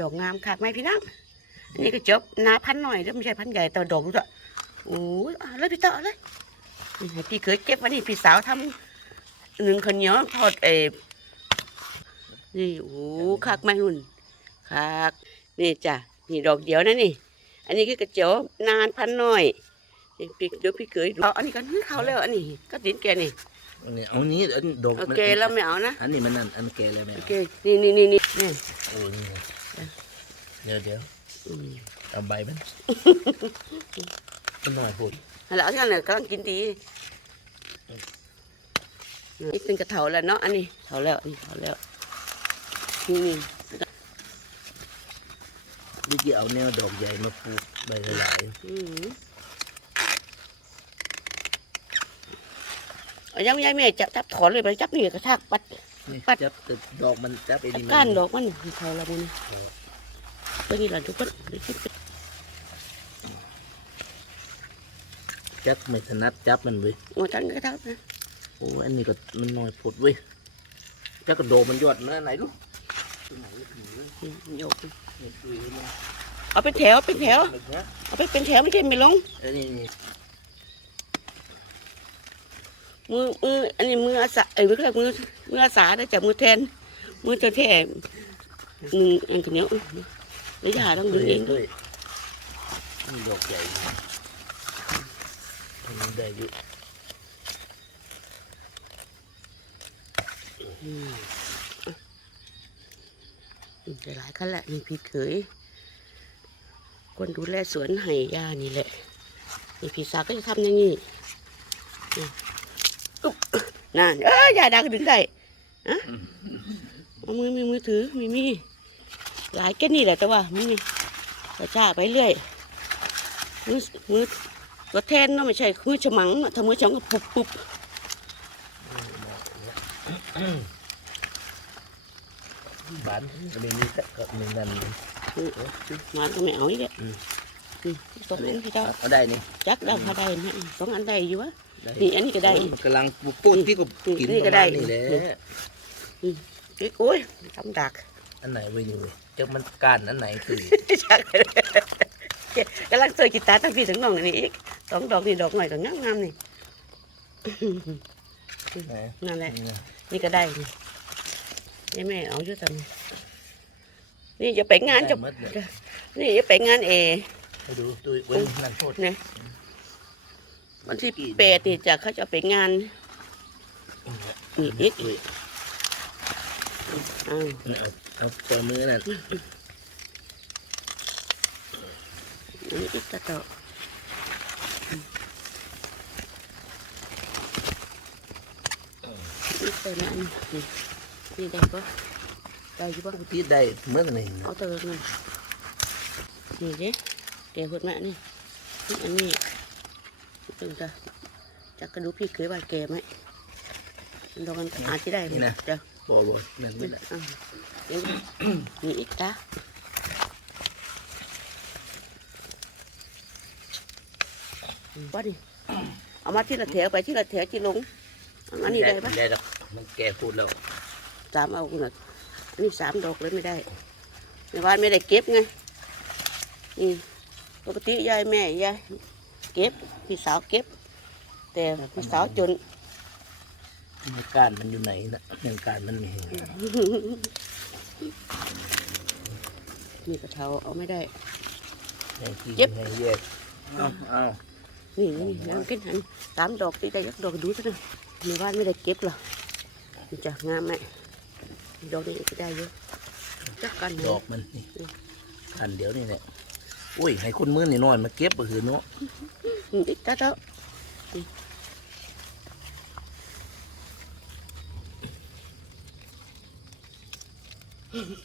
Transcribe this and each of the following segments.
ดอกงามคักไหมพี่น้องอันนี้ก็จบนาพันหน่อยแล้วไม่ใช่พันใหญ่แต่ดอกดูด้วยโอ้ยเอาเลยพี่ต่อเอาเลยนี่ให้พี่เคยเก็บไว้นี่พี่สาวทำหนึ่งคนเหนียวทอดเออนี่โอ้คักไหมหุ่นคักนี่จ้ะนี่ดอกเดียวนะนี่ อันนี้คือกระเจียวนานพันหน่อยนี่พี่เดี๋ยวพี่เคยดูเอาอันนี้กันเขาแล้วอันนี้ก็ดินแกนี่อันนี้เอานี้อันดอกโอมันเคแล้วไม่เอานะ อันนี้มันนั่นอันแกแล้วแม่โอเคนี่นี่นี่นี่นี่โอ้นี่ เดี๋ยวเดี๋ยวอืมเอาใบมันก็หน่อยพูดแล้วที่นั่นน่ะกำลังกินดีนี่เป็นกระเถาแล้วเนาะอันนี้เถาแล้วอันนี้เถาแล้วนี่นี่นี่จะเอาแนวดอกใหญ่มาปลูกใบหลายอืมเอายังยังไม่จับจับถอนเลยไปจับนี่กระชากปัดๆ นี่ปัด จับแต่ดอกมันจับไอ้นี่มัก้านดอกมันเถาแล้วมันตัวนี้หล่ะทุกคนจับไม่ถนัดจับมันเว้ยโอ้ฉันก็ทับนะโอ้อันนี้ก็มันน้อยผดเว้ยจักกระโดดมันยอดมาไหนลูกตัวไหนลูกหนูเลยอืมโยกนี่ดูดิมันเอาเป็นแถวเป็นแถวแบบเนี้ยเอาไปเป็นแถวไม่ใช่ไม่ลง เอ้ยนี่นี่ มือมืออันนี้มืออาสาเอ้ยมืออะไรมือมืออาสาได้จากมือแทน มือตัวแทนหนึ่งอันข้าวเหนียวแล้วยาต้องดึงเองด้วยด้วยนี่ดอกใหญ่มันได้เยอะอืมได้หลายขั้นแหละมีพี่เขยคนดูแลสวนไห่ยานี่แหละนี่พี่สาวก็จะทำอย่างนี้นี่อุ๊บ นั่นเอ้ยยาดักดึงได้อะเอามือมีมือถือมีมีหลายแค่นี้แหละแต่ว่ามีนี่กระจ้าไปเรื่อยมือมือตัวแทนเนาะไม่ใช่มือฉมังเนาะถ้ามือฉมังก็ปุบปุบบ้านอันนี้นี่ก็มีนั่นมันก็ไม่เอาอีกแหละอืมอืมสองอันพี่เจ้าเอาได้นี่จักได้พอได้นะสองอันได้อยู่วะได้ นี่อันนี้ก็ได้ มันกำลังปูดที่ก็กินนี่ปก็ระได้มาณนี่แหละเอ้ยโอ้ยทำดัก อันไหนเว้ยนี่เว้ยจะมันก้านอันไหนคือจักกำลังเจอกีตาร์ทั้งพี่ทั้งน้องอันนี่อีกสองดอกนี่ดอกหน่อยก็งามงามๆนี่ไหนนั่นแหละนี่ไงนี่ก็ได้นี่นี่แม่เอาอยู่ทำนี่จะไปงานจะได้หมดเลยนี่จะไปงานเอให้ดูดูเว้ยนั่นโทษเนี่ย วันที่แปดนี่จะเขาจะไปงานนี่อีกเว้ยอ้าวเอาเอาตัวมือนั่นอันนี้อีกกระโตะอีกตัวนั้นนี่นี่ได้ปะได้อยี่ปะที่ได้เมื่อไหร่เอาตัวนั้นนี่เด้แกพูดแม่นี่นี่อันนี้ ตึงจ้ะจักกระดูกพี่เคยว่าแกไหมดอกกันอาจจะได้ไหมเดี๋ยวบ่บ่นั่นไม่ได้อะเดี๋ยวนี่อีกจ้ะว่าดิเอามาที่ละแถวไปที่ละแถวที่ลงเอาอันนี้ได้ปะได้ดอกมันแกพูดแล้วสามเอาหน่อยอันนี้สามดอกเลยไม่ได้ในบ้านไม่ได้เก็บไงนี่ปกติยายแม่ยาย เก็บ พี่สาวเก็บ แต่พี่สาวจนมันก้านมันอยู่ไหนนะเรื่องก้านมันมีนี่กระเทาเอาไม่ได้ให้ที่เย็บให้แยกเอาเอานี่นี่แล้วกินหันสามดอกที่ได้ยักดอกดูซะนะในบ้านไม่ได้เก็บหรอกนี่จะงามไหมดอกนี้ก็ได้เยอะจักกันดเนาะอกมันนี่ก้านเดี๋ยวนี่แหละ โอ้ย ให้คนมือนี่น้อยมาเก็บก็คือเนาะอีกจ้าเจ้าอีก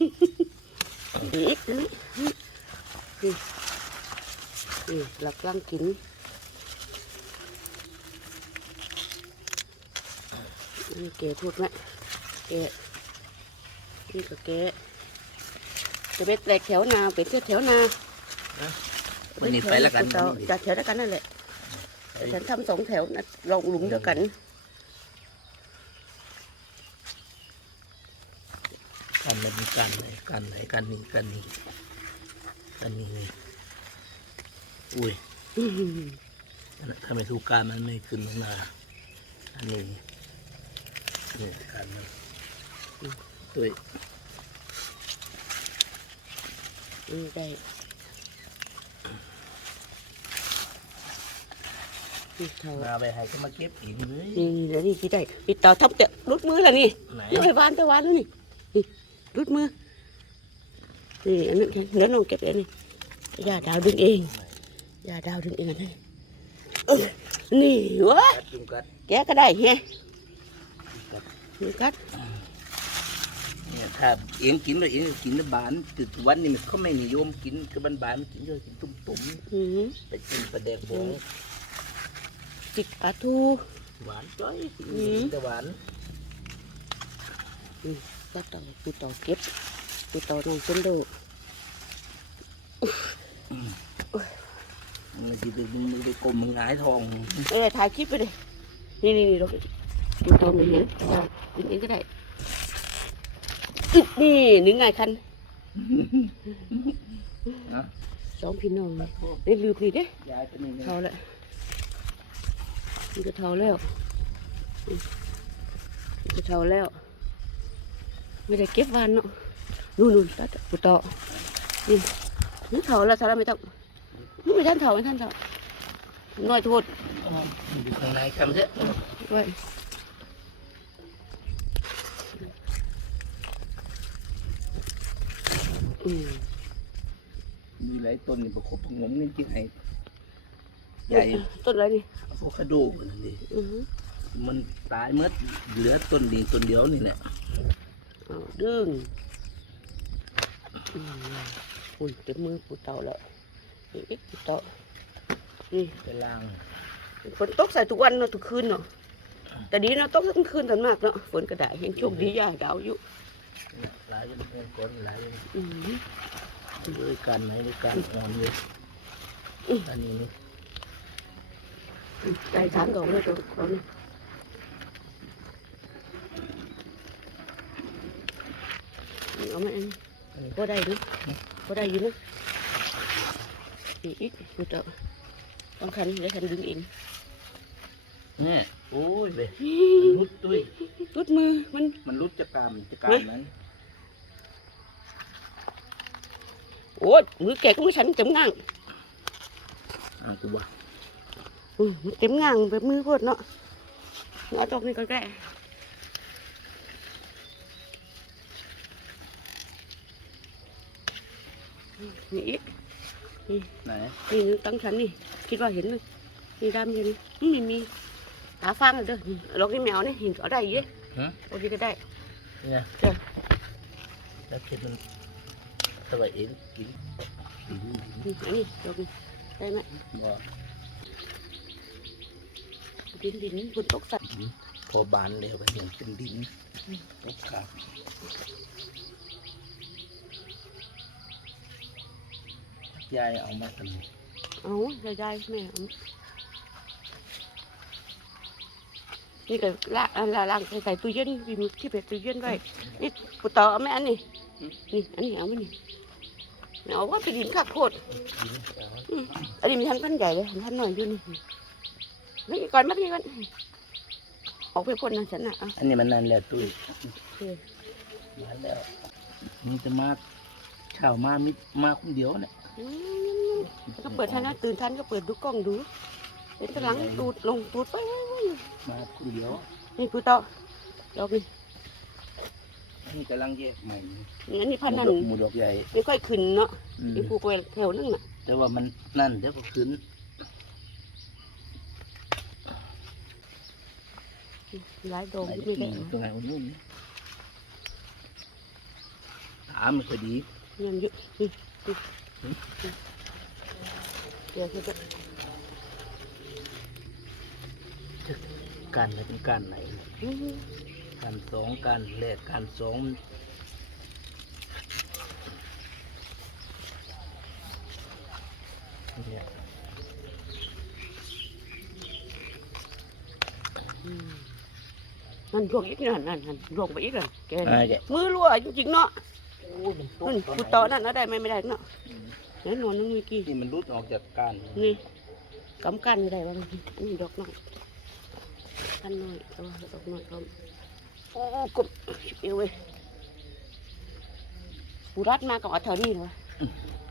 นี่นี่หลักลังกินนนี้แกพูดไหมแกนี่ก็แกจะเป็นแตกแถวนาเป็นเสื้อแถวนา วันนี้ไปแล้วกันเราจะแถวเดียวกันนั่นแหละแต่ฉันทำสองแถวนะลงหลุมเดียวกันทำไม่มีกันไหนกันไหนกันนี้กันนี้กันนี้นี่อุ้ยอื้อหือถ้าไม่ถูกการมันไม่ขึ้นลงมาอันนี้นี่การมันด้วยอืมได้ นี่เท่ามาไปให้ก็มาเก็บอีกเลย นี่เดี๋ยวนี่พี่ได้พี่ต่อทับเตะรุดมือแล้วนี่ไหน นี่ไอ้วานตะวานแล้วนี่นี่รุดมือนี่อันนั้นเดี๋ยวน้องเก็บเองนี่ย่าดาวดึงเองย่าดาวดึงเองอันนี้เอ้ยนี่วะ กัดจุ่มกัด แกก็ได้แฮะกัดนี่กัดเนี่ยถ้าเองกินแล้วเองก็กินแล้วบานตึกวันนี้มันเขาไม่นิยมกินกับบานบานๆมันกินเยอะกินตุ่มตุ่มอืมๆไปกินปลาแดกบอง จิกปลาทูหวานจ้อยอืมแต่หวานก็ต่อพี่ต่อเก็บพี่ต่อน้องเส้นโดมันจะไปมึงไปกลมมึงหงายทองเอ้ยถ่ายคลิปไปเลยนี่นี่นี่เราดูตัวมันเห็นดึงเองก็ได้อึ๊บนี่นึงไงคันนะสองพี่น้องเลยได้ลืมนี่เด้ยายเป็นยังไงเท่าแล้ว มันก็เท่าแล้วอืมมันก็เท่าแล้ว ไม่ได้เก็บวันเนาะนู่นนู่นตัดปุตโตอนี่นี่เท่าแล้วเท่าแล้วไม่ต้องนี่ไม่ท่านเท่าไม่ท่านเท่าน้อยโทษอยู่ข้างในคำเถอะไว้อืมมีหลายต้นนี่ประคบประหงมนี่ที่ไหน ใหญ่ต้นอะไรนี่อะโวคาโดนั่นดิอือหือมันตายเมื่อเหลือต้นดีต้นเดียวนี่แหละเอาดึงอืมอุ่นเต็มมือปูเต่าแล้วนี่อีกปูเต่านี่ ไปล่างฝนตกใส่ทุกวันเนาะทุกคืนเนาะแต่ดีเนาะตกทั้งคืนทั้งมากเนาะฝนก็ได้เห็นโชคดีย่าดาวอยู่เนี่ยหลายอยังเป็นก้นหลายอยังอืมด้วยกันไหนด้วยกันอ่อนเลยอืมอันนี้นี่ ใจทานก่อนเลยตัวก่อนนี่เอามาอันนี้อันนี้พอได้ดิพอได้อยู่นะอีกอีกปูเต่าต้องคันเดี๋ยวคันดึงเองเนี่ยโอ้ยเว้ยมันรุดด้วยรุดมือมันมันรุดจะกามจะกามนั้นโอ้ยมือแกก็มือฉันเต็มง่างอ่าตัวอืมมัน เต็มง่างแบบมือโพดเนาะเอาตอกนี่ก็แก่นี่อีกไหนนี่นึงตั้งฉันนี่คิดว่าเห็นไหมนี่ดำอยู่นี่อืมไม่มีตาฟางเลยเด้อนี่ลอกนี่แมวนี่เห็นก็ได้เยอะฮะโอเคก็ได้เนี่ยจ้ะแล้วคิดมันตัวเองกินกินนี่อันนี้ลอกนี่ได้ไหมว่า ดินดินฝนตกใส่พอบานแล้วก็เห็นเป็นดินตกขาดยายเอามาทำเอาได้ได้แม่เอานี่ก็ละอันละล่างใส่ใส่ตู้เย็นมีที่เป็ดตู้เย็นไว้นี่ปุตตอเอาไหมอันนี้นี่อันนี้เอาไหมนี่ไม่เอาว่าไปดินข้าวโพดกินเอาอืมอันนี้มีทันพันใหญ่เลยทันหน่อยอยู่นี่ นี่ก่อนมาที่ก่อนออกไปพ่นนะฉันน่ะเอาอันนี้มันนั่นแหละตุ้ยโอเคมาแล้วมันจะมาเช้ามามิมาคนเดียวเนี่ยอืมก็เปิดทันนะตื่นทันก็เปิดดูกล้องดูเห็นกำลังตูดลงตูดไปมาคนเดียวนี่ปุตตอดอกนี่นี่กำลังแยกใหม่อันนี้พันนั่นหมูดอกใหญ่ไม่ค่อยขึ้นเนาะอืมไอ้ผูกไว้แถวนึงน่ะแต่ว่ามันนั่นเดี๋ยวก็ขึ้น หลายดอกไอ้อยู่ไม่นี่ได้ตรงไหนวันนู้นถามมันพอดียังเยอะนี่นี่นี่เดี๋ยวจะการอะไรเป็นการไหนอืมการสองการแรกการสองเนี่ย อืม มันรวงอีกนั่นนั่นนั่นรวงไปอีกนั่นแกอ่าแก มือรั่วจริงๆเนาะอ้ยมันตกนู่นตอนกูไหนโตะนั่นนะได้ไหมไม่ได้เนาะแล้วนอนนึงมีกี่นี่มันรุดออกจากการนี่กำกันไม่ได้ว่านี่ดอกน้อยกันน้อยเอาดอกน้อยพร้อมโอ้กบเอวเว้ยปูรัดมากับเอาแถวนี้เหรอ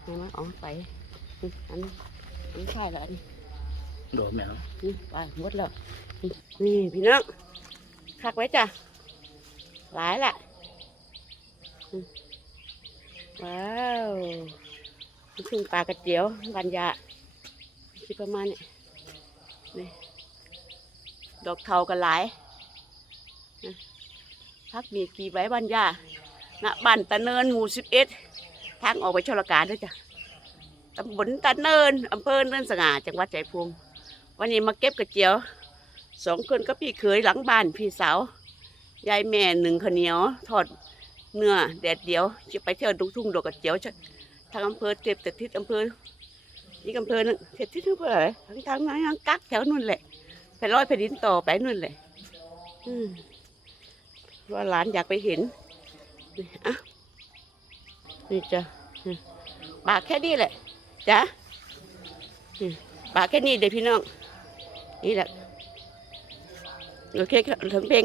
เห็นไหมอ๋อไปนี่อันนี้อันนี้ใช่แล้วอันนี้ โดดแมว นี่ไปหมดแล้วนี่นี่พี่น้อง คักไว้จ้ะ หลายแหละว้าวนี่คือปลากระเจียวบรรยาที่ประมาณนี้นี่ ดอกเทากันหลายพักมีกี่ใบบรรยาณบ้านตะเนินหมู่สิบเอ็ดทางออกไปชลการด้วยจ้ะตำบลตะเนินอำเภอเนินสง่าจังหวัดใจภูมิวันนี้มาเก็บกระเจียว สองคนก็พี่เคยหลังบ้านพี่สาวยายแม่หนึ่งขเหนียวทอดเนื้อแดดเดียวจะไปเที่ยวดูทุ่งดอกกระเจียวทางอำเภอเทพแต่ทิศอำเภออีกอำเภอหนึงเทพทิศอำเภออะไรทางทางนั้นทางกักแถวนู่นแหละไปร้อยแผ่นดินต่อไปนู่นแหละว่าหลานอยากไปเห็นนี่อะนี่จ้ะปากแค่นี้แหละจ้ะปากแค่นี้เดี๋ยวพี่น้องนี่แหละ โอเคค่ะถึงเพลง